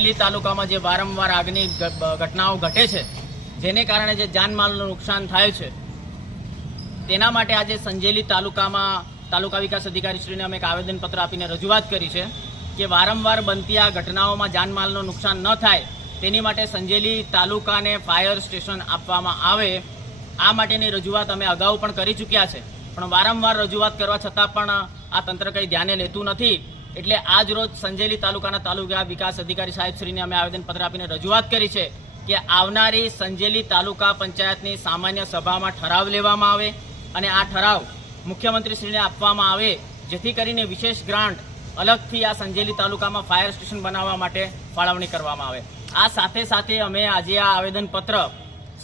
અમરેલી તાલુકામાં જે વારંવાર આગની ઘટનાઓ ઘટે છે, જેને કારણે જે જાનમાલનું નુકસાન થાય છે, તેના માટે આજે સંજેલી તાલુકામાં તાલુકા વિકાસ અધિકારીશ્રીને અમે એક આવેદનપત્ર આપીને રજૂઆત કરી છે કે વારંવાર બનતી આ ઘટનાઓમાં જાનમાલનું નુકસાન ન થાય, તેની માટે સંજેલી તાલુકાને ફાયર સ્ટેશન આપવામાં આવે, આ માટેની રજૂઆત અમે અગાઉ પણ કરી ચૂક્યા છે. પણ વારંવાર રજૂઆત કરવા છતાં પણ આ તંત્ર કંઈ ધ્યાને લેતું નથી. એટલે આજ રોજ સંજેલી તાલુકાના તાલુકા વિકાસ અધિકારી સાહેબશ્રીને અમે આવેદનપત્ર આપીને રજૂઆત કરી છે કે આવનારી સંજેલી તાલુકા પંચાયતની સામાન્ય સભામાં ઠરાવ લેવામાં આવે અને આ ઠરાવ મુખ્યમંત્રીશ્રીને આપવામાં આવે, જેથી કરીને વિશેષ ગ્રાન્ટ અલગથી આ સંજેલી તાલુકામાં ફાયર સ્ટેશન બનાવવા માટે ફાળવણી કરવામાં આવે. આ સાથે સાથે અમે આજે આ આવેદનપત્ર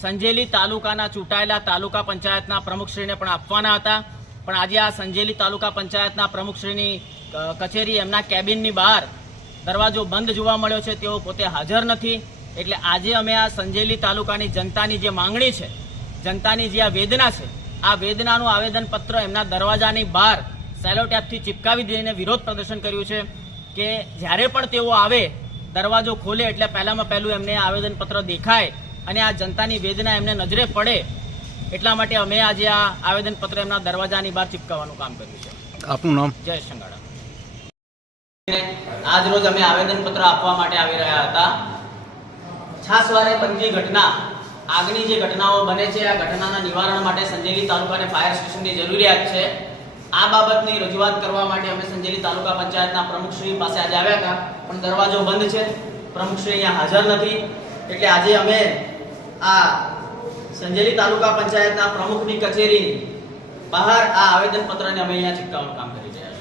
સંજેલી તાલુકાના ચૂંટાયેલા તાલુકા પંચાયતના પ્રમુખશ્રીને પણ આપવાના હતા. પણ આજે આ સંજેલી તાલુકા પંચાયતના પ્રમુખશ્રીની કચેરી એમના કેબિનની બહાર દરવાજો બંધ જોવા મળ્યો છે તેઓ પોતે હાજર નથી. એટલે આજે અમે આ સંજેલી તાલુકાની જનતાની જે માંગણી છે જનતાની જે આ વેદના છે આ વેદનાનું આવેદનપત્ર એમના દરવાજાની બહાર સેલોટેપથી ચિપકાવી દઈને વિરોધ પ્રદર્શન કર્યું છે કે જ્યારે પણ તેઓ આવે દરવાજો ખોલે એટલે પહેલામાં પહેલું એમને આવેદનપત્ર દેખાય અને આ જનતાની વેદના એમને નજરે પડે એટલા માટે અમે આજે આ આવેદનપત્ર એમના દરવાજાની બહાર ચિપકાવવાનું કામ કર્યું છે. આપનું નામ? જય શંગાળા આજ રોજ અમે આવેદનપત્ર આપવા માટે આવી રહ્યા હતા. છાસવારે બનતી ઘટના, આગની જે ઘટનાઓ બને છે, આ ઘટનાના નિવારણ માટે સંજેલી તાલુકાને ફાયર સ્ટેશનની જરૂરિયાત છે. આ બાબતની રજૂઆત કરવા માટે અમે સંજેલી તાલુકા પંચાયતના પ્રમુખશ્રી પાસે આજે આવ્યા હતા. પણ દરવાજો બંધ છે. પ્રમુખશ્રી અહીંયા હાજર નથી. એટલે આજે અમે આ સંજેલી તાલુકા પંચાયતના પ્રમુખની કચેરી બહાર આ આવેદનપત્રને અમે અહીંયા ચિપકાવવાનું કામ કર્યું